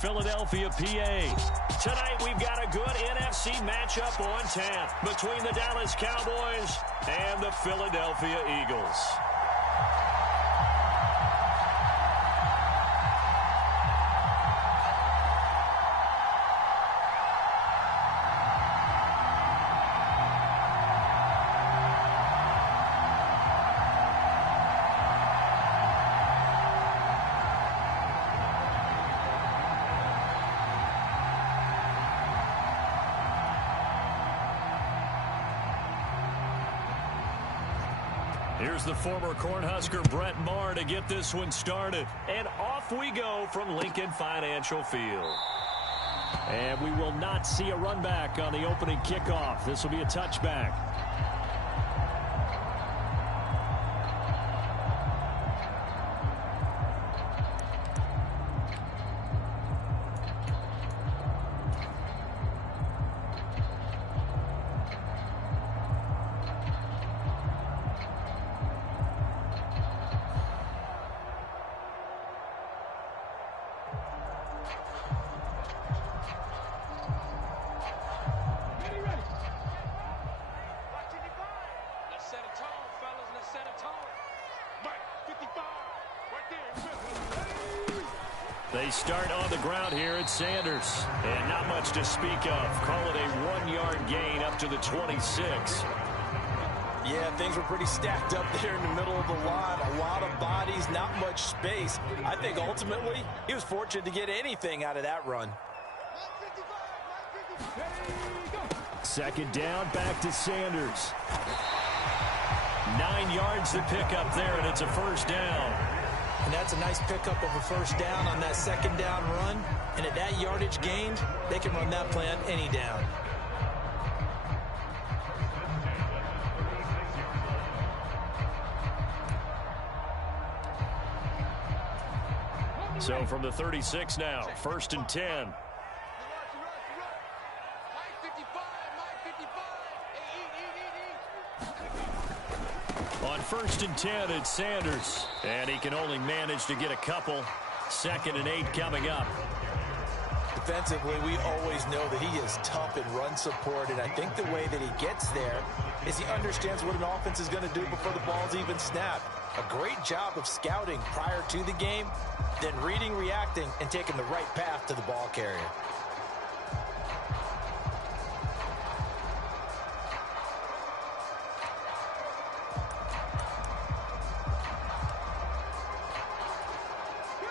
Philadelphia, PA. Tonight we've got a good NFC matchup on tap between the Dallas Cowboys and the Philadelphia Eagles. Here's the former Cornhusker Brett Maher to get this one started. And off we go from Lincoln Financial Field. And we will not see a run back on the opening kickoff. This will be a touchback. They start on the ground here at Sanders. And not much to speak of. Call it a 1-yard gain up to the 26. Yeah, things were pretty stacked up there in the middle of the line. A lot of bodies, not much space. I think ultimately he was fortunate to get anything out of that run. Second down, back to Sanders. 9 yards to pick up there, and it's a first down. And that's a nice pickup of a first down on that second down run. And at that yardage gained, they can run that play on any down. So from the 36 now, 1st and 10. On 1st and 10, it's Sanders. And he can only manage to get a couple. 2nd and 8 coming up. Defensively, we always know that he is tough in run support, and I think the way that he gets there is he understands what an offense is going to do before the ball's even snapped. A great job of scouting prior to the game, then reading, reacting, and taking the right path to the ball carrier.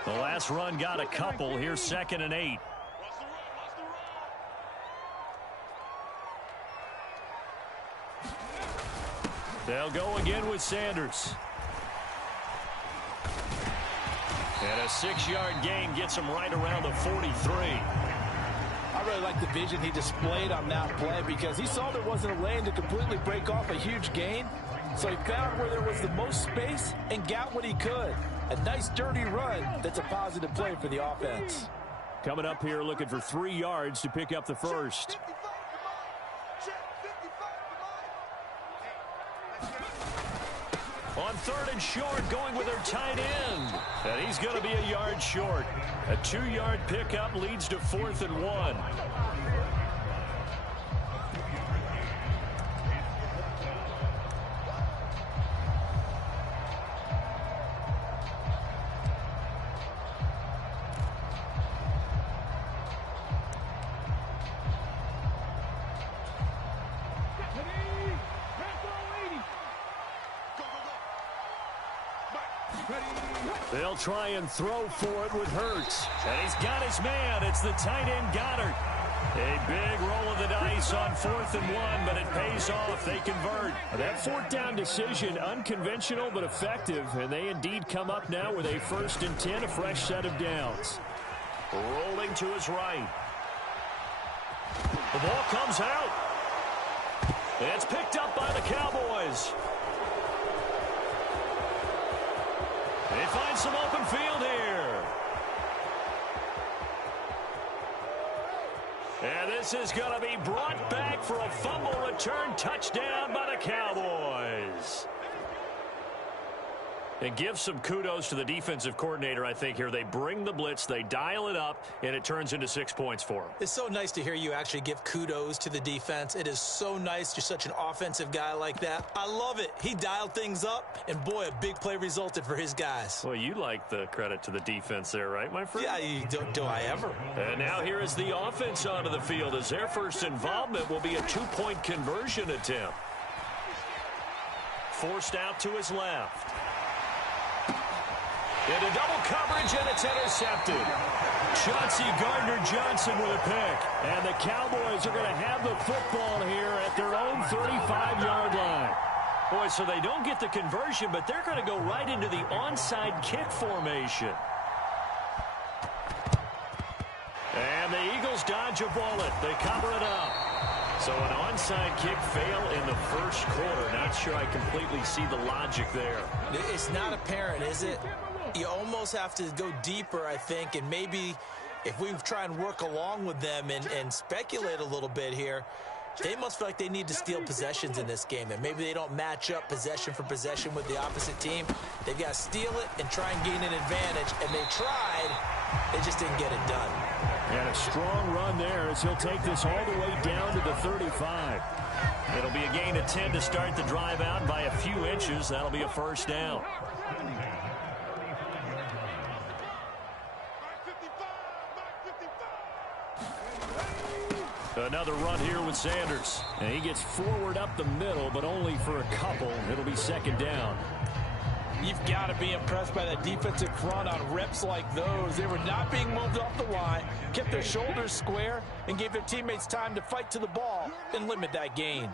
The last run got a couple. Here's 2nd and 8. They'll go again with Sanders. And a 6-yard gain gets him right around the 43. I really like the vision he displayed on that play because he saw there wasn't a lane to completely break off a huge gain. So he found where there was the most space and got what he could. A nice dirty run that's a positive play for the offense. Coming up here looking for 3 yards to pick up the first. On 3rd and short, going with their tight end. And he's going to be a yard short. A 2-yard pickup leads to 4th and 1. They'll try and throw for it with Hurts. And he's got his man. It's the tight end Goddard. A big roll of the dice on 4th and 1, but it pays off. They convert. That 4th down decision, unconventional but effective, and they indeed come up now with a 1st and 10, a fresh set of downs. Rolling to his right. The ball comes out. It's picked up by the Cowboys. They find some open field here. And this is going to be brought back for a fumble return touchdown by the Cowboys. And give some kudos to the defensive coordinator, I think, here. They bring the blitz, they dial it up, and it turns into 6 points for them. It's so nice to hear you actually give kudos to the defense. It is so nice. You're such an offensive guy like that. I love it. He dialed things up, and boy, a big play resulted for his guys. Well, you like the credit to the defense there, right, my friend? Yeah, do I ever? And now here is the offense onto the field as their first involvement will be a 2-point conversion attempt. Forced out to his left. Into double coverage, and it's intercepted. Chauncey Gardner-Johnson with a pick. And the Cowboys are going to have the football here at their own 35-yard line. Boy, so they don't get the conversion, but they're going to go right into the onside kick formation. And the Eagles dodge a bullet. They cover it up. So an onside kick fail in the first quarter. Not sure I completely see the logic there. It's not apparent, is it? You almost have to go deeper, I think, and maybe if we try and work along with them and speculate a little bit here, they must feel like they need to steal possessions in this game, and maybe they don't match up possession for possession with the opposite team. They've got to steal it and try and gain an advantage, and they tried. They just didn't get it done. And a strong run there as he'll take this all the way down to the 35. It'll be a gain of 10 to start the drive out by a few inches. That'll be a first down. Another run here with Sanders. And he gets forward up the middle, but only for a couple. It'll be second down. You've got to be impressed by that defensive front on reps like those. They were not being moved off the line, kept their shoulders square, and gave their teammates time to fight to the ball and limit that gain.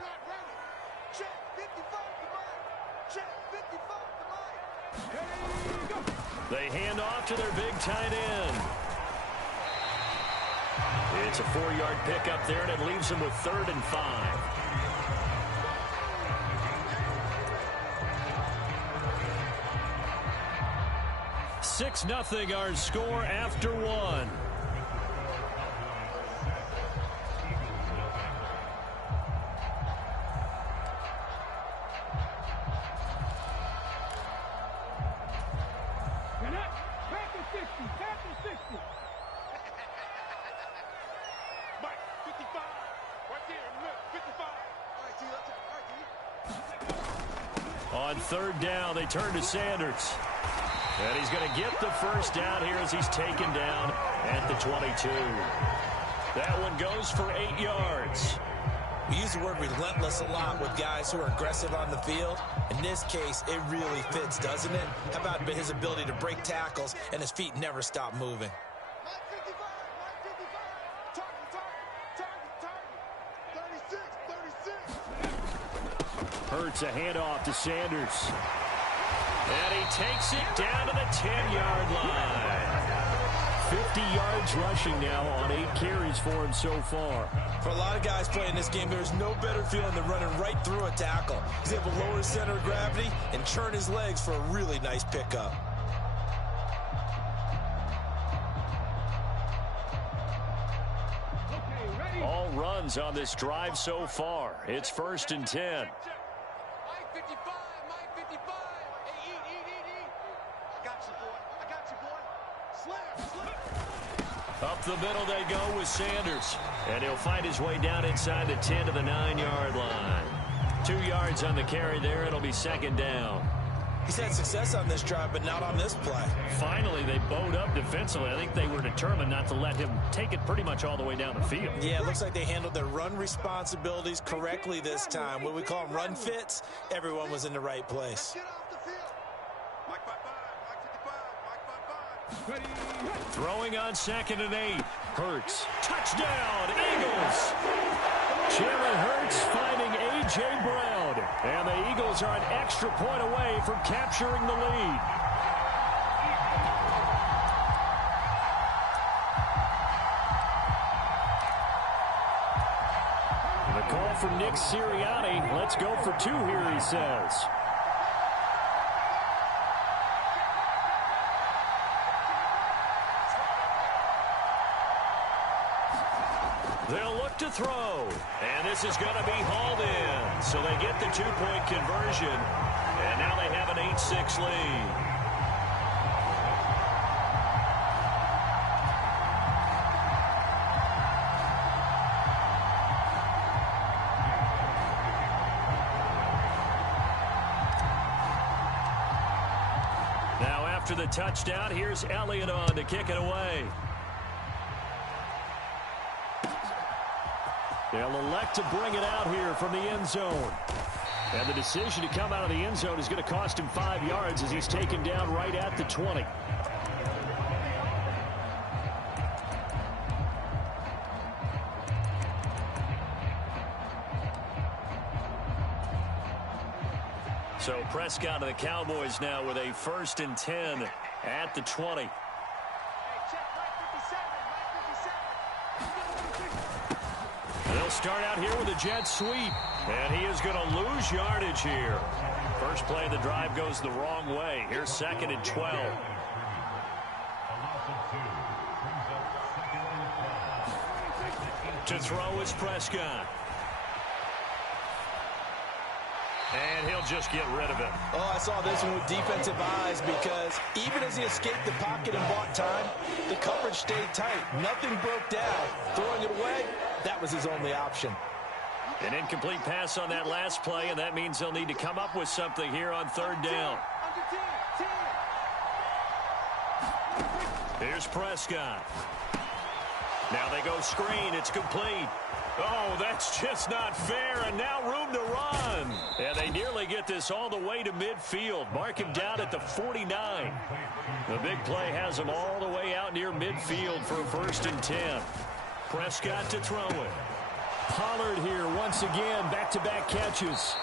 They hand off to their big tight end. It's a 4-yard pickup there, and it leaves them with 3rd and 5. Six nothing our score after one. On 3rd down, they turn to Sanders. And he's going to get the first down here as he's taken down at the 22. That one goes for 8 yards. We use the word relentless a lot with guys who are aggressive on the field. In this case, it really fits, doesn't it? How about his ability to break tackles and his feet never stop moving? Hurts a handoff to Sanders. And he takes it down to the 10-yard line. 50 yards rushing now on 8 carries for him so far. For a lot of guys playing this game, there's no better feeling than running right through a tackle. He's able to lower his center of gravity and churn his legs for a really nice pickup. All runs on this drive so far. It's 1st and 10. Up the middle they go with Sanders. And he'll find his way down inside the 10 to the 9-yard line. 2 yards on the carry there. It'll be 2nd down. He's had success on this drive, but not on this play. Finally, they bowed up defensively. I think they were determined not to let him take it pretty much all the way down the field. Yeah, it looks like they handled their run responsibilities correctly this time. What we call them run fits, everyone was in the right place. Throwing on 2nd and 8. Hurts. Touchdown, Eagles! Jalen Hurts finding A.J. Brown. And the Eagles are an extra point away from capturing the lead. The call from Nick Sirianni. Let's go for 2 here, he says. They'll look to throw. And this is going to be hauled in. So they get the 2-point conversion. And now they have an 8-6 lead. Now after the touchdown, here's Elliott on to kick it away. They'll elect to bring it out here from the end zone. And the decision to come out of the end zone is going to cost him 5 yards as he's taken down right at the 20. So Prescott of the Cowboys now with a 1st and 10 at the 20. They'll start out here with a jet sweep, and he is going to lose yardage here. First play of the drive goes the wrong way. Here's 2nd and 12. To throw is Prescott. And he'll just get rid of it. Oh, I saw this one with defensive eyes because even as he escaped the pocket and bought time, the coverage stayed tight. Nothing broke down. Throwing it away, that was his only option. An incomplete pass on that last play, and that means they'll need to come up with something here on 3rd down. Here's Prescott. Now they go screen. It's complete. Oh, that's just not fair, and now room to run. And they nearly get this all the way to midfield. Mark him down at the 49. The big play has him all the way out near midfield for a 1st and 10. Prescott to throw it. Pollard here once again, back-to-back catches.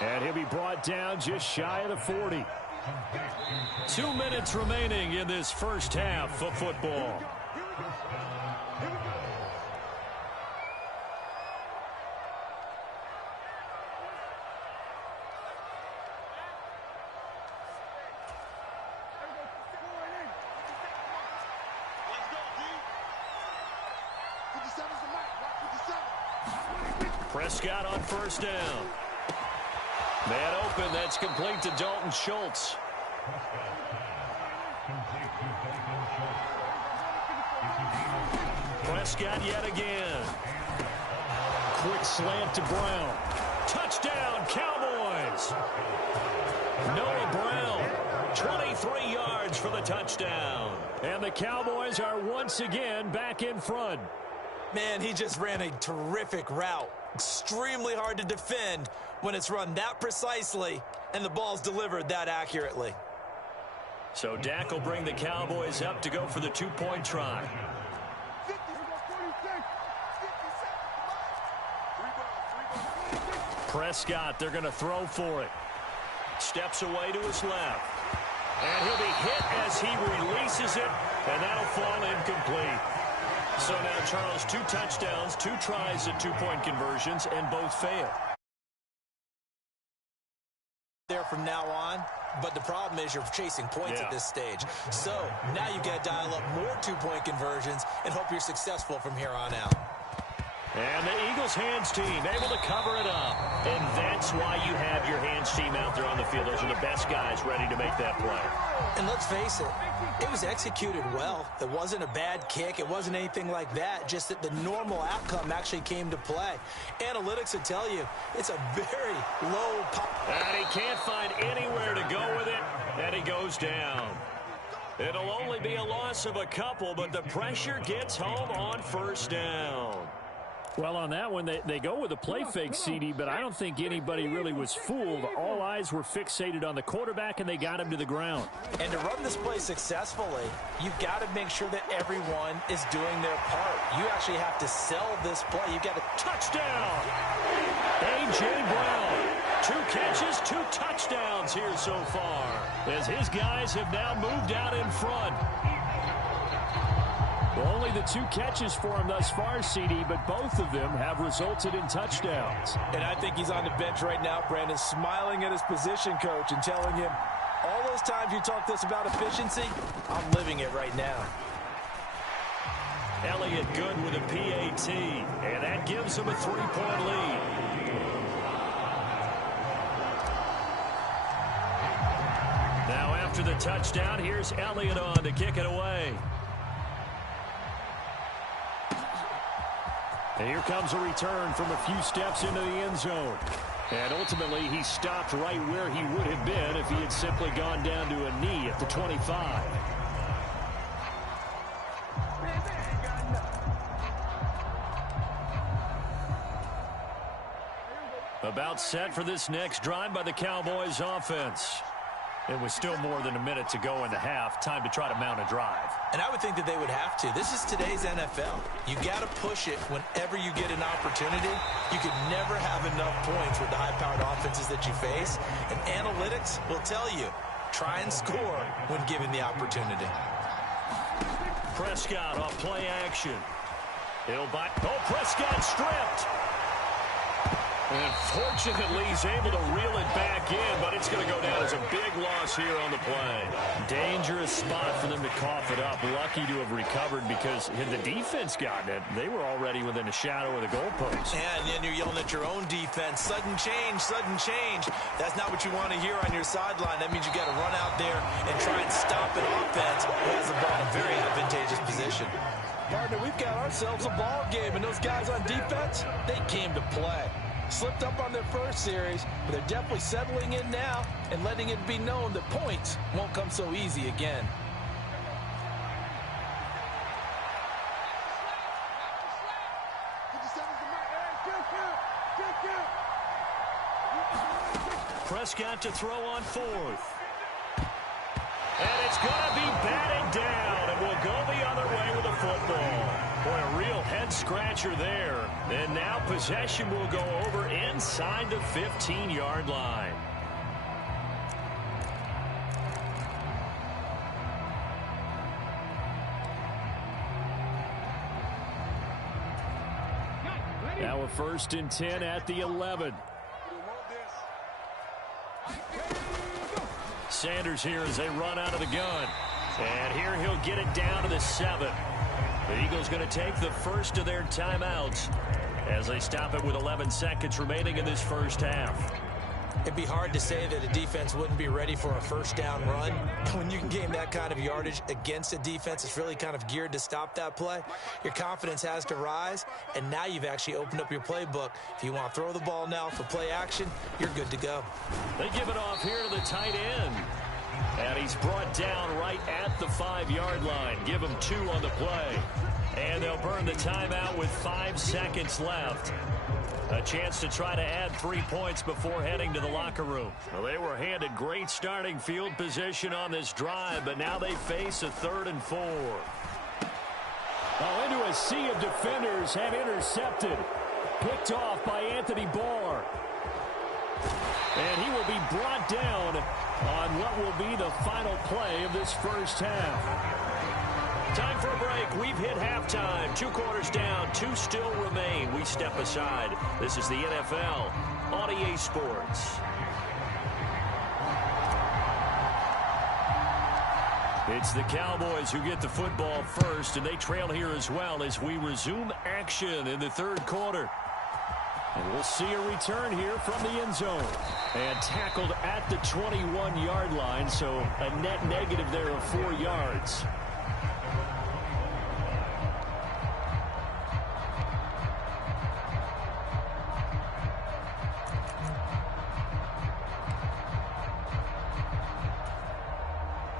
And he'll be brought down just shy of the 40. 2 minutes remaining in this first half of football. Prescott on 1st down. Man open, that's complete to Dalton Schultz. Prescott yet again. Quick slant to Brown. Touchdown, Cowboys! Noah Brown, 23 yards for the touchdown. And the Cowboys are once again back in front. Man, he just ran a terrific route. Extremely hard to defend when it's run that precisely and the ball's delivered that accurately. So Dak will bring the Cowboys up to go for the 2-point try. Prescott, they're going to throw for it. Steps away to his left. And he'll be hit as he releases it, and that'll fall incomplete. So now, Charles, 2 touchdowns, 2 tries at 2-point conversions, and both fail. There from now on, but the problem is you're chasing points at this stage. So now you've got to dial up more 2-point conversions and hope you're successful from here on out. And the Eagles hands team able to cover it up. And that's why you have your hands team out there on the field. Those are the best guys ready to make that play. And let's face it, it was executed well. It wasn't a bad kick. It wasn't anything like that. Just that the normal outcome actually came to play. Analytics will tell you it's a very low pop. And he can't find anywhere to go with it. And he goes down. It'll only be a loss of a couple, but the pressure gets home on 1st down. Well, on that one, they go with a play fake, CD, but I don't think anybody really was fooled. All eyes were fixated on the quarterback, and they got him to the ground. And to run this play successfully, you've got to make sure that everyone is doing their part. You actually have to sell this play. You've got to touchdown. A.J. Brown, 2 catches, 2 touchdowns here so far, as his guys have now moved out in front. Only the 2 catches for him thus far, CD, but both of them have resulted in touchdowns. And I think he's on the bench right now, Brandon, smiling at his position coach and telling him, all those times you talked to us about efficiency, I'm living it right now. Elliott good with a PAT, and that gives him a 3-point lead. After the touchdown, here's Elliott on to kick it away. And here comes a return from a few steps into the end zone. And ultimately, he stopped right where he would have been if he had simply gone down to a knee at the 25. About set for this next drive by the Cowboys offense. It was still more than a minute to go in the half. Time to try to mount a drive. And I would think that they would have to. This is today's NFL. You got to push it whenever you get an opportunity. You could never have enough points with the high-powered offenses that you face. And analytics will tell you, try and score when given the opportunity. Prescott off play action. Prescott stripped. And fortunately, he's able to reel it back in, but it's going to go down as a big loss here on the play. Dangerous spot for them to cough it up. Lucky to have recovered because had the defense gotten it, they were already within a shadow of the goalpost. And then you're yelling at your own defense. Sudden change, sudden change. That's not what you want to hear on your sideline. That means you got to run out there and try and stop an offense who has the ball in a very advantageous position. Partner, we've got ourselves a ball game, and those guys on defense, they came to play. Slipped up on their first series, but they're definitely settling in now and letting it be known that points won't come so easy again. Prescott to throw on fourth. And it's going to be batted down, and will go the other way with the football. Boy, a real head-scratcher there. And now possession will go over inside the 15-yard line. Now a 1st and 10 at the 11. Sanders here as they run out of the gun. And here he'll get it down to the 7. The Eagles going to take the first of their timeouts as they stop it with 11 seconds remaining in this first half. It'd be hard to say that a defense wouldn't be ready for a first down run. When you can gain that kind of yardage against a defense that's really kind of geared to stop that play, your confidence has to rise, and now you've actually opened up your playbook. If you want to throw the ball now for play action, you're good to go. They give it off here to the tight end. And he's brought down right at the 5-yard line. Give him 2 on the play. And they'll burn the timeout with 5 seconds left. A chance to try to add 3 points before heading to the locker room. Well, they were handed great starting field position on this drive, but now they face a 3rd and 4. Oh, into a sea of defenders and intercepted. Picked off by Anthony Barr. And he will be brought down on what will be the final play of this first half. Time for a break. We've hit halftime. 2 quarters down. 2 still remain. We step aside. This is the NFL on EA Sports. It's the Cowboys who get the football first, and they trail here as well as we resume action in the 3rd quarter. And we'll see a return here from the end zone. And tackled at the 21-yard line, so a net negative there of 4 yards.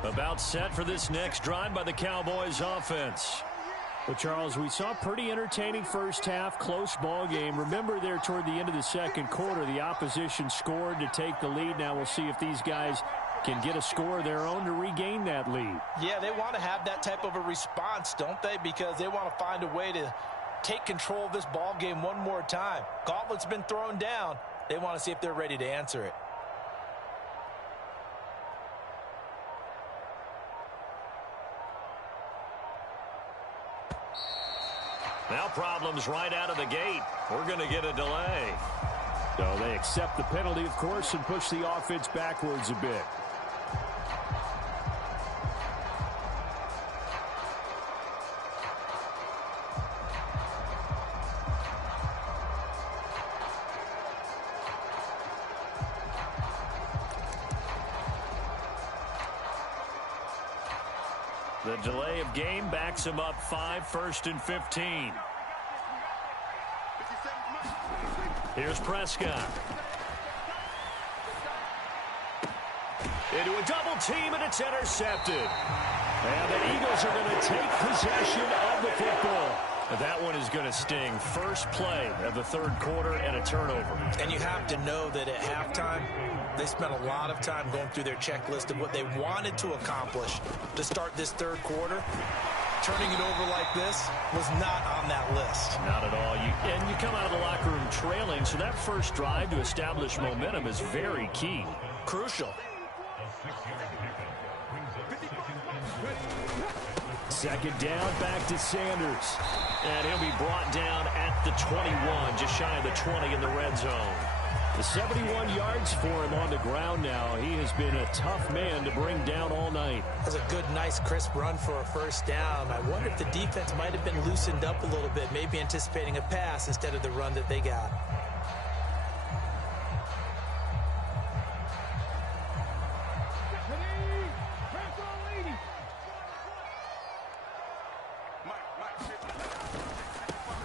About set for this next drive by the Cowboys offense. Well, Charles, we saw a pretty entertaining first half, close ball game. Remember there toward the end of the 2nd quarter, the opposition scored to take the lead. Now we'll see if these guys can get a score of their own to regain that lead. Yeah, they want to have that type of a response, don't they? Because they want to find a way to take control of this ball game one more time. Gauntlet's been thrown down. They want to see if they're ready to answer it. Now problems right out of the gate. We're going to get a delay. So they accept the penalty, of course, and push the offense backwards a bit. The delay of game backs him up 5, 1st and 15. Here's Prescott. Into a double team, and it's intercepted. And the Eagles are going to take possession of the football. That one is going to sting. First play of the third quarter and a turnover. And you have to know that at halftime, they spent a lot of time going through their checklist of what they wanted to accomplish to start this third quarter. Turning it over like this was not on that list. Not at all. And you come out of the locker room trailing, so that first drive to establish momentum is very key. Crucial. Second down, back to Sanders. And he'll be brought down at the 21, just shy of the 20 in the red zone. The 71 yards for him on the ground now. He has been a tough man to bring down all night. That's a good, nice, crisp run for a first down. I wonder if the defense might have been loosened up a little bit, maybe anticipating a pass instead of the run that they got.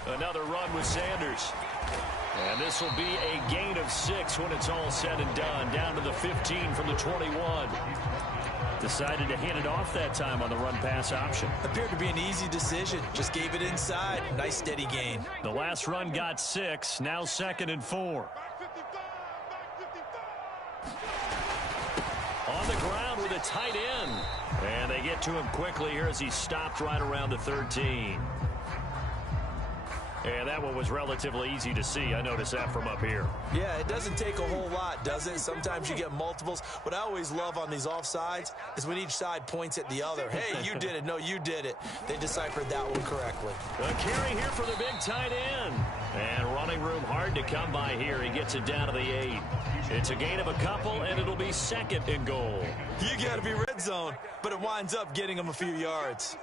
Another run with Sanders. And this will be a gain of 6 when it's all said and done. Down to the 15 from the 21. Decided to hand it off that time on the run-pass option. Appeared to be an easy decision. Just gave it inside. Nice, steady gain. The last run got 6. Now 2nd and 4. On the ground with a tight end. And they get to him quickly here as he stopped right around the 13. And that one was relatively easy to see. I noticed that from up here. Yeah, it doesn't take a whole lot, does it? Sometimes you get multiples. What I always love on these offsides is when each side points at the other. Hey, you did it. No, you did it. They deciphered that one correctly. A carry here for the big tight end. And running room hard to come by here. He gets it down to the 8. It's a gain of a couple, and it'll be 2nd and goal. You got to be red zone, but it winds up getting him a few yards.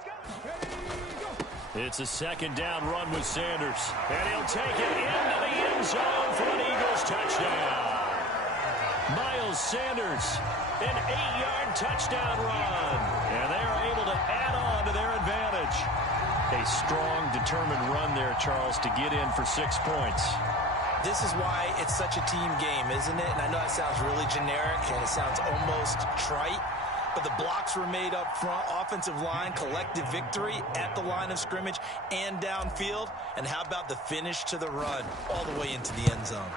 It's a 2nd down run with Sanders. And he'll take it into the end zone for an Eagles touchdown. Miles Sanders, an 8-yard touchdown run. And they are able to add on to their advantage. A strong, determined run there, Charles, to get in for 6 points. This is why it's such a team game, isn't it? And I know that sounds really generic, and it sounds almost trite. But the blocks were made up front, offensive line, collective victory at the line of scrimmage and downfield. And how about the finish to the run all the way into the end zone?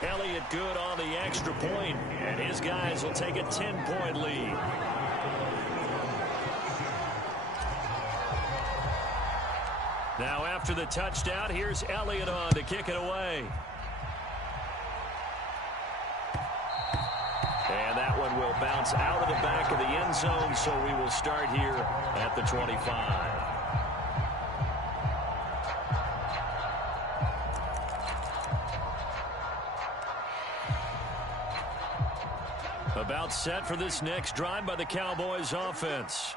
Elliott good on the extra point, and his guys will take a 10-point lead. Now after the touchdown, here's Elliott on to kick it away. And that one will bounce out of the back of the end zone, so we will start here at the 25. About set for this next drive by the Cowboys offense.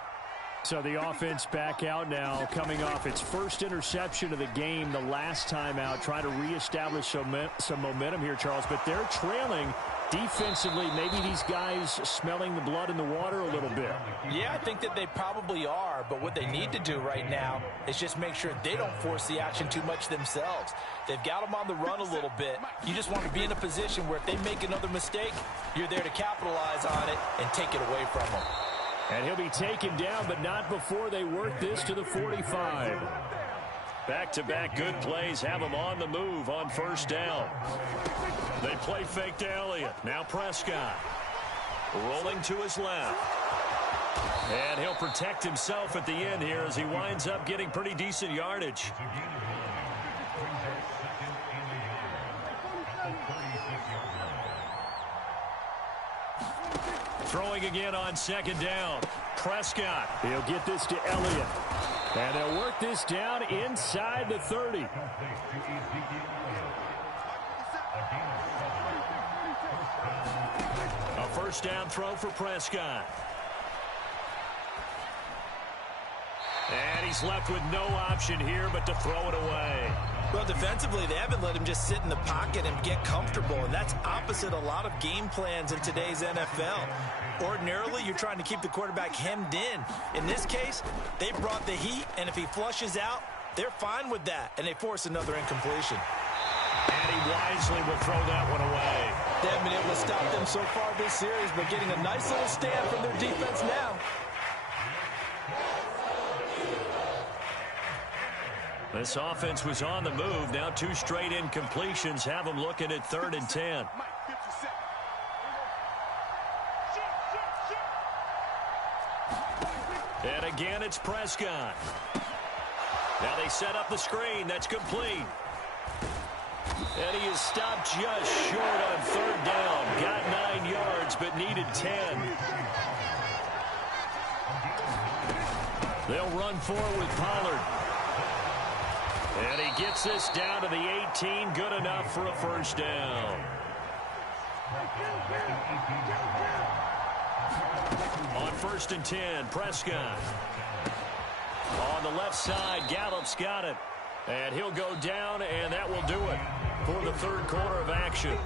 So the offense back out now, coming off its first interception of the game the last time out, trying to reestablish some momentum here, Charles. But they're trailing defensively. Maybe these guys smelling the blood in the water a little bit. Yeah, I think that they probably are. But what they need to do right now is just make sure they don't force the action too much themselves. They've got them on the run a little bit. You just want to be in a position where if they make another mistake, you're there to capitalize on it and take it away from them. And he'll be taken down, but not before they work this to the 45. Back-to-back good plays have him on the move on first down. They play fake to Elliott. Now Prescott rolling to his left. And he'll protect himself at the end here as he winds up getting pretty decent yardage. Throwing again on second down. Prescott. He'll get this to Elliott. And they'll work this down inside the 30. A first down throw for Prescott. And he's left with no option here but to throw it away. Well, defensively, they haven't let him just sit in the pocket and get comfortable, and that's opposite a lot of game plans in today's NFL. Ordinarily, you're trying to keep the quarterback hemmed in. In this case, they brought the heat, and if he flushes out, they're fine with that, and they force another incompletion. And he wisely will throw that one away. They haven't been able to stop them so far this series, but getting a nice little stand from their defense now. This offense was on the move. Now 2 straight incompletions have them looking at 3rd and 10. And again, it's Prescott. Now they set up the screen. That's complete. And he is stopped just short on 3rd down. Got 9 yards, but needed 10. They'll run forward with Pollard. And he gets this down to the 18. Good enough for a 1st down. On 1st and 10, Prescott. On the left side, Gallup's got it. And he'll go down, and that will do it for the 3rd quarter of action.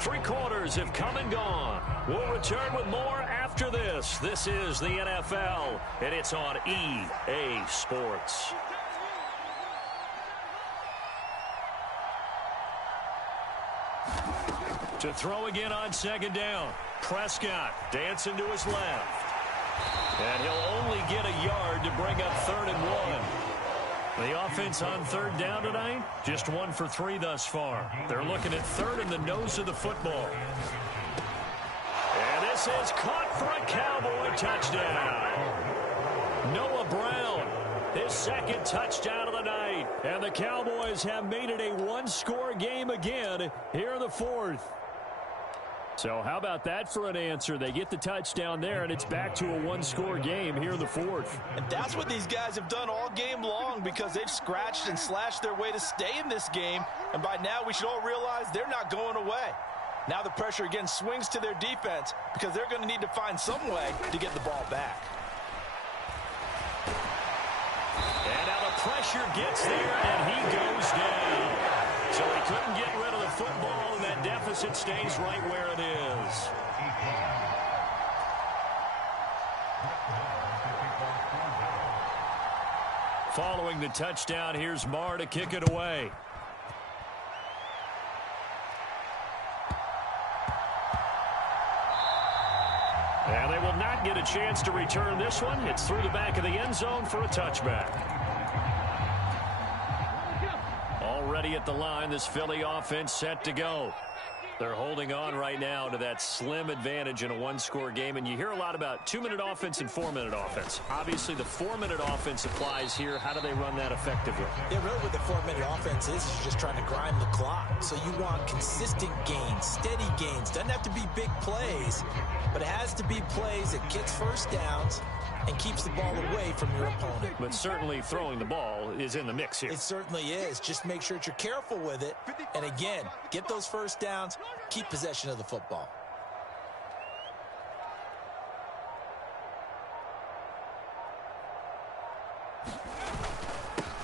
3 quarters have come and gone. We'll return with more after this. This is the NFL, and it's on EA Sports. To throw again on 2nd down. Prescott dancing to his left. And he'll only get a yard to bring up 3rd and 1. The offense on 3rd down tonight, just 1 for 3 thus far. They're looking at 3rd in the nose of the football. And this is caught for a Cowboy touchdown. Noah Brown, his 2nd touchdown of the night. And the Cowboys have made it a 1-score game again here in the 4th. So how about that for an answer? They get the touchdown there, and it's back to a 1-score game here in the 4th. And that's what these guys have done all game long, because they've scratched and slashed their way to stay in this game. And by now, we should all realize they're not going away. Now the pressure again swings to their defense, because they're going to need to find some way to get the ball back. And now the pressure gets there, and he goes down. So he couldn't get rid of the football, and that deficit stays right where it is. Following the touchdown, here's Marr to kick it away. And they will not get a chance to return this one. It's through the back of the end zone for a touchback. Already at the line, this Philly offense set to go. They're holding on right now to that slim advantage in a 1-score game. And you hear a lot about 2-minute offense and 4-minute offense. Obviously, the 4-minute offense applies here. How do they run that effectively? Yeah, really what the 4-minute offense is you're just trying to grind the clock. So you want consistent gains, steady gains. Doesn't have to be big plays, but it has to be plays that gets 1st downs and keeps the ball away from your opponent. But certainly throwing the ball is in the mix here. It certainly is. Just make sure that you're careful with it. And again, get those 1st downs, keep possession of the football.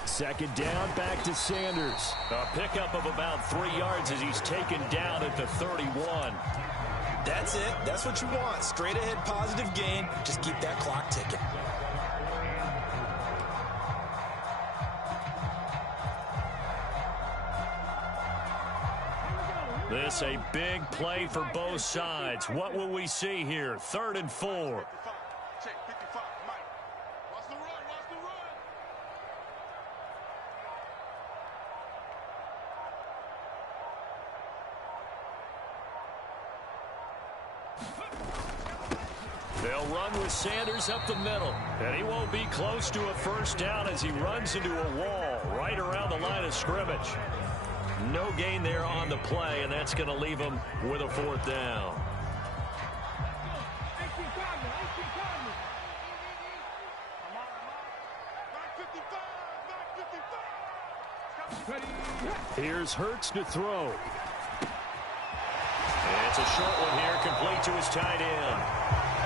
Second down, back to Sanders. A pickup of about 3 yards as he's taken down at the 31. That's it. That's what you want. Straight ahead positive gain. Just keep that clock ticking. This a big play for both sides. What will we see here? 3rd and 4. They'll run with Sanders up the middle. And he won't be close to a 1st down as he runs into a wall right around the line of scrimmage. No gain there on the play, and that's going to leave him with a 4th down. Here's Hurts to throw. It's a short one here, complete to his tight end.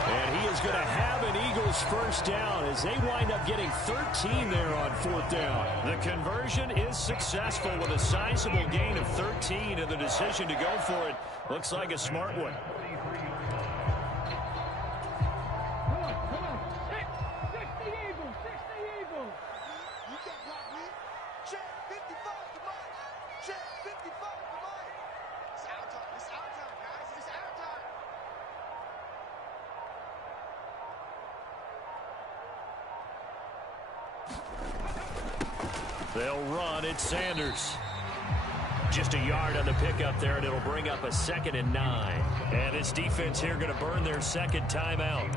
And he is going to have an Eagles first down as they wind up getting 13 there on fourth down. The conversion is successful with a sizable gain of 13, and the decision to go for it looks like a smart one. They'll run. It's Sanders. Just a yard on the pickup there, and it'll bring up a 2nd and 9. And this defense here going to burn their second timeout.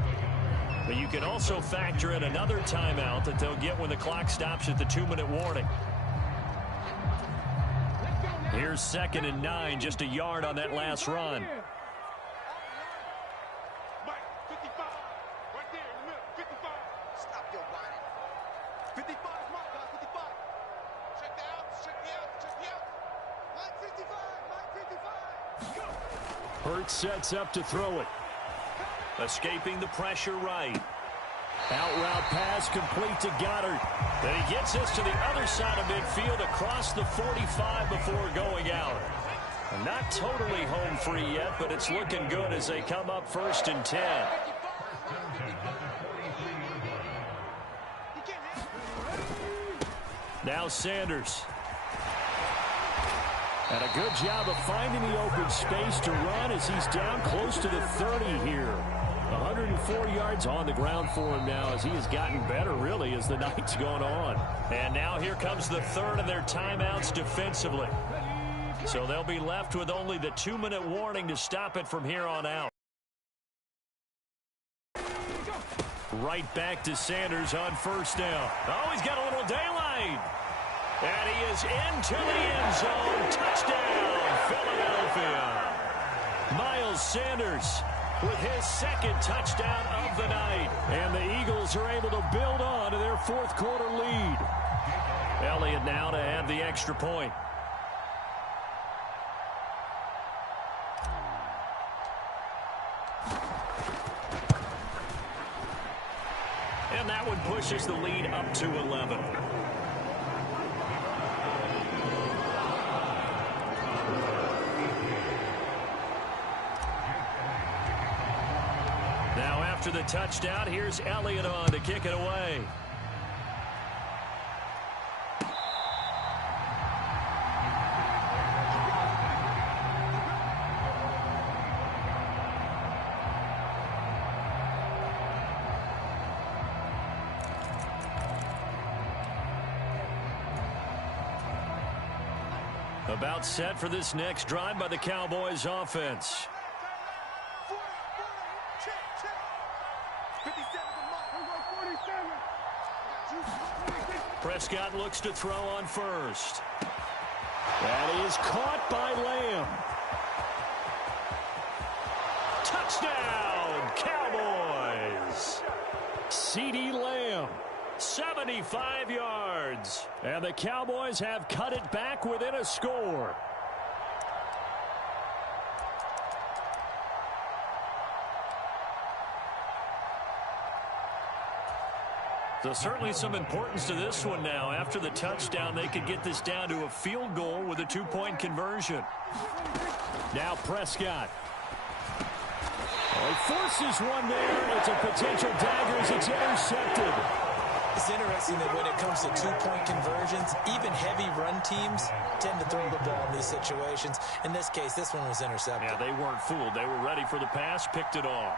But you can also factor in another timeout that they'll get when the clock stops at the 2-minute warning. Here's 2nd and 9, just a yard on that last run. Hurts sets up to throw it. Escaping the pressure right. Out route pass complete to Goddard. Then he gets this to the other side of midfield across the 45 before going out. Not totally home free yet, but it's looking good as they come up 1st and 10. Now Sanders. And a good job of finding the open space to run as he's down close to the 30 here. 104 yards on the ground for him now as he has gotten better, really, as the night's gone on. And now here comes the 3rd of their timeouts defensively. So they'll be left with only the 2-minute warning to stop it from here on out. Right back to Sanders on 1st down. Oh, he's got a little daylight. And he is into the end zone. Touchdown, Philadelphia. Miles Sanders with his 2nd touchdown of the night. And the Eagles are able to build on to their 4th quarter lead. Elliott now to add the extra point. And that one pushes the lead up to 11. Now after the touchdown, here's Elliott on to kick it away. About set for this next drive by the Cowboys offense. Prescott looks to throw on 1st. That is caught by Lamb. Touchdown, Cowboys. CeeDee Lamb. 75 yards. And the Cowboys have cut it back within a score. So certainly some importance to this one now. After the touchdown, they could get this down to a field goal with a 2-point conversion. Now Prescott. He forces one there. It's a potential dagger as it's intercepted. It's interesting that when it comes to 2-point conversions, even heavy run teams tend to throw the ball in these situations. In this case, this one was intercepted. Yeah, they weren't fooled. They were ready for the pass, picked it off.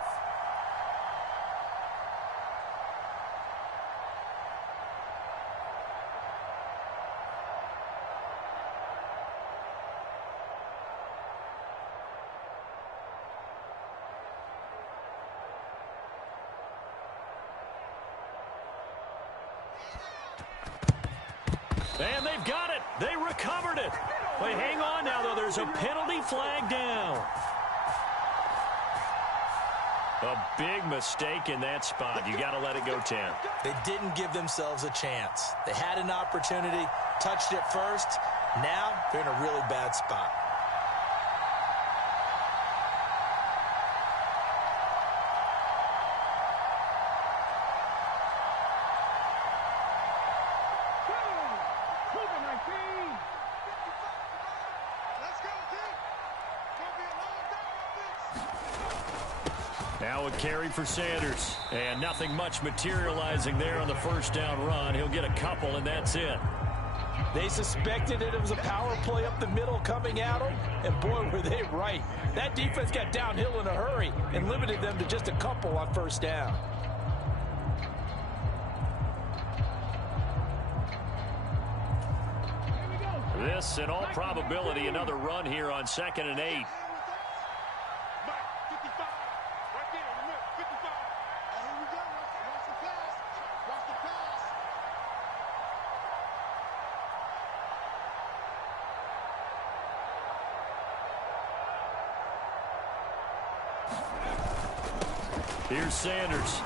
And they've got it. They recovered it. But hang on now, though. There's a penalty flag down. A big mistake in that spot. You got to let it go 10. They didn't give themselves a chance. They had an opportunity, touched it first. Now they're in a really bad spot. Now a carry for Sanders. And nothing much materializing there on the first down run. He'll get a couple, and that's it. They suspected it was a power play up the middle coming at them, and boy, were they right. That defense got downhill in a hurry and limited them to just a couple on first down. This, in all probability, another run here on 2nd and 8. Here's Sanders.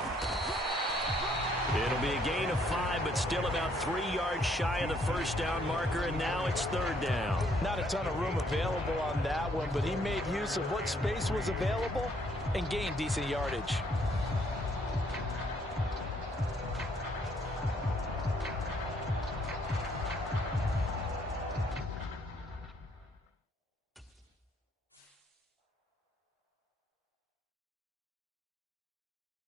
It'll be a gain of 5, but still about 3 yards shy of the first down marker, and now it's 3rd down. Not a ton of room available on that one, but he made use of what space was available and gained decent yardage.